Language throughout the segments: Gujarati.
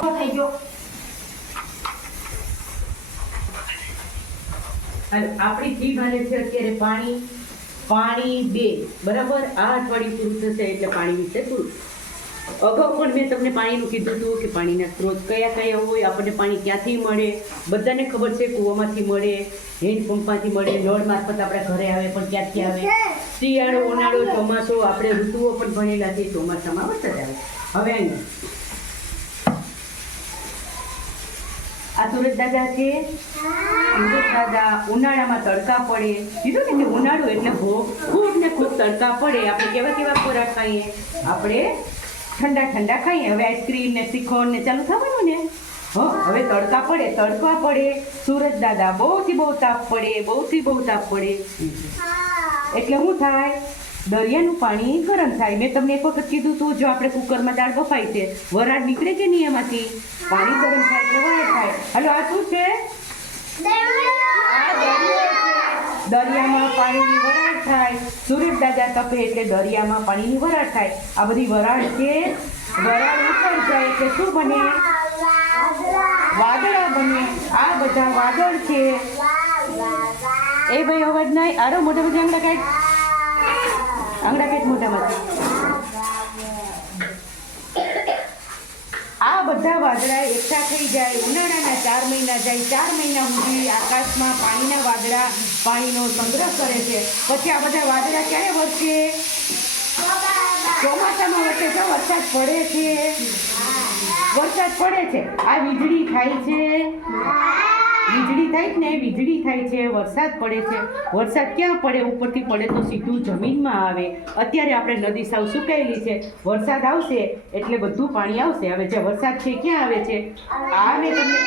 થઈ ગયો આપણી જીભ હાલે છે અત્યારે પાણી પાણી 2 બરાબર આ અઠવાડિયું પૂરું થશે એટલે પાણી વિશે પૂરું અગાઉ પણ મેં તમને પાણીનું કીધું હતું કે પાણીના સ્ત્રોત કયા કયા હોય આપણને પાણી ક્યાંથી મળે બધાને ખબર છે કૂવામાંથી મળે હેન્ડપંપમાંથી મળે નળ મારફત આપણા ઘરે આવે પણ ક્યાંથી આવે શિયાળો ઉનાળો ચોમાસો આપણે ઋતુઓ પણ ભણેલા છે ચોમાસામાં વરસાદ આવે હવે અહીંયા આ સુરત દાદા છે સુરત દાદા ઉનાળામાં તડકા પડે કીધું ને કે ઉનાળો એટલે ખૂબ ને ખૂબ તડકા પડે આપણે કેવા કેવા ખોરાક ખાઈએ આપણે ઠંડા ઠંડા ખાઈએ હવે આઈસ્ક્રીમ ને શ્રીખંડ ને ચાલુ થવાનું ને હવે તડકા પડે સુરત દાદા બહુથી બહુ તાપ પડે એટલે શું થાય દરિયાનું પાણી ગરમ થાય મેં તમને એક વખત કીધું હતું જો આપણે કુકરમાં દાળ બફાય છે વરાળ નીકળે છે ને એમાંથી પાણી ગરમ થાય એટલે વરાળ થાય હાલો આ શું છે દરિયામાં પાણીની વરાળ થાય સુરત દાદા તપે એટલે દરિયામાં પાણીની વરાળ થાય આ બધી વરાળ છે વરાળ ઉપર જાય એટલે શું બને વાદળા બને આ બધા વાદળ છે એ ભાઈ અવાજ નહીં આરો મોટા બધા આંગળા કાઢ મોઢામાંથી આ બધા વાદળા એકઠા થઈ જાય ઉનાળાના 4 મહિના જાય 4 મહિના સુધી આકાશમાં પાણીના વાદળા પાણીનો સંગ્રહ કરે છે પછી આ બધા વાદળા ક્યારે વરસે ચોમાસામાં વચ્ચે જો વરસાદ પડે છે આ વીજળી થાય છે વરસાદ પડે છે વરસાદ ક્યાં પડે ઉપરથી પડે તો સીધું જમીનમાં આવે અત્યારે આપણે નદી સાવ સુકાયેલી છે વરસાદ આવશે એટલે બધું પાણી આવશે હવે જે વરસાદ છે ક્યાં આવે છે આ મેં તમને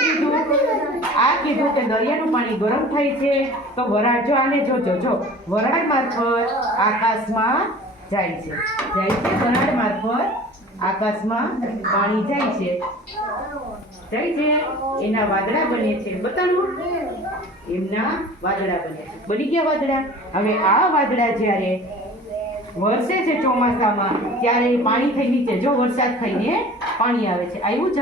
કીધું કે દરિયાનું પાણી ગરમ થાય છે તો વરાળ જો આને જો વરાળ મારફત આકાશમાં જાય છે વરાળ મારફત આકાશમાં પાણી જાય છે એના વાદળા બને છે બતાવું એમના વાદળા બને છે બની ગયા વાદળા હવે આ વાદળા જ્યારે વરસે છે ચોમાસામાં ત્યારે પાણી થઈ નીચે જો વરસાદ થઈને પાણી આવે છે આવ્યું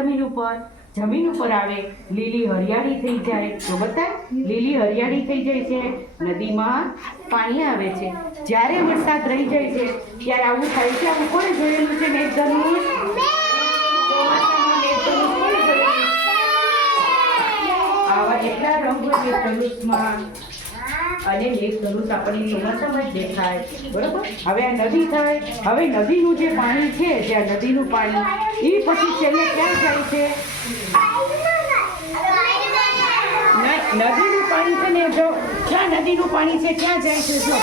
જમીન ઉપર આવે લીલી હરિયાળી થઈ જાય તો બતાય લીલી હરિયાળી થઈ જાય છે નદીમાં પાણી આવે છે જ્યારે વરસાદ રહી જાય છે ત્યારે આવું થાય છે આવું કોણે જોયેલું છે મેઘધનુષ આવા એટલા રંગો મેઘધનુષમાં અને મેઘધનુષ આપણને ચોમાસામાં જ દેખાય બરોબર હવે આ નદી થાય હવે નદીનું જે પાણી છે જ્યાં નદીનું પાણી એ પછી છેલ્લે ક્યાં જાય છે નદીનું પાણી છે ને જો જ્યાં નદીનું પાણી છે ક્યાં જાય છે જો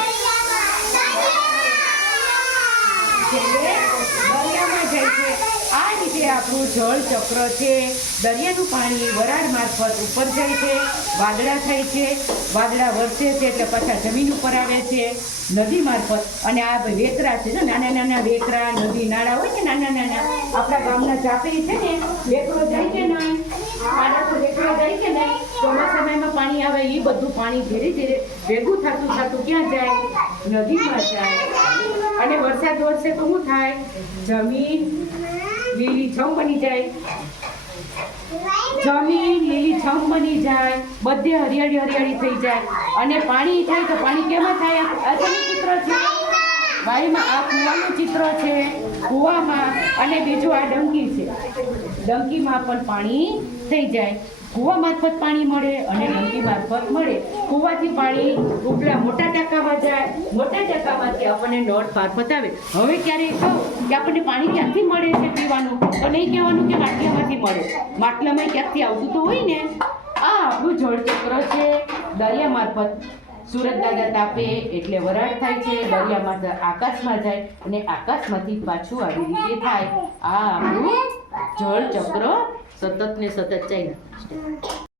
દરિયામાં જાય છે આ રીતે આપણું જળ ચક્ર છે દરિયાનું પાણી વરાળ મારફત ઉપર જાય છે વાદળા થાય છે વાદળા વરસે છે એટલે પાછા જમીન ઉપર આવે છે નદી મારફત અને આ વેકરા છે જો નાના નાના વેકરા નદી નાળા હોય ને નાના આપણા ગામના ચાપડી છે ને વેકરો જાય કે નહીં માણસો વેકરો જાય કે નહીં ચોમાસામાં એમાં પાણી આવે એ બધું પાણી ધીરે ધીરે ભેગું થતું ક્યાં જાય નદીમાં જાય અને વરસાદ વરસે તો શું થાય જમીન લીલીછમ બની જાય બધે હરિયાળી થઈ જાય અને પાણી થાય તો પાણી કેમાં થાય આ ચિત્ર છે વાડીમાં આ કૂવાનું ચિત્ર છે કૂવામાં અને બીજું આ ડંકી છે ડંકીમાં પણ પાણી થઈ જાય કૂવા મારફત પાણી મળે અને ડંકી મારફત મળે કૂવાથી પાણી ઉપલા મોટા ટાંકામાં જાય મોટા ટાંકામાંથી આપણને નળ મારફત આવે હવે ક્યારેક કહું કે આપણને પાણી ક્યાંથી મળે છે પીવાનું તો નહીં કહેવાનું કે માટલામાંથી મળે માટલામાં ક્યાંથી આવતું તો હોય ને આ આપણું જળચક્ર છે દરિયા મારફત સુરત દાદા તાપે એટલે વરાળ થાય છે દરિયામાં આકાશમાં જાય અને આકાશમાંથી પાછું આવી રીતે થાય આ આપણું જળચક્ર સતત ને સતત ચાલ્યા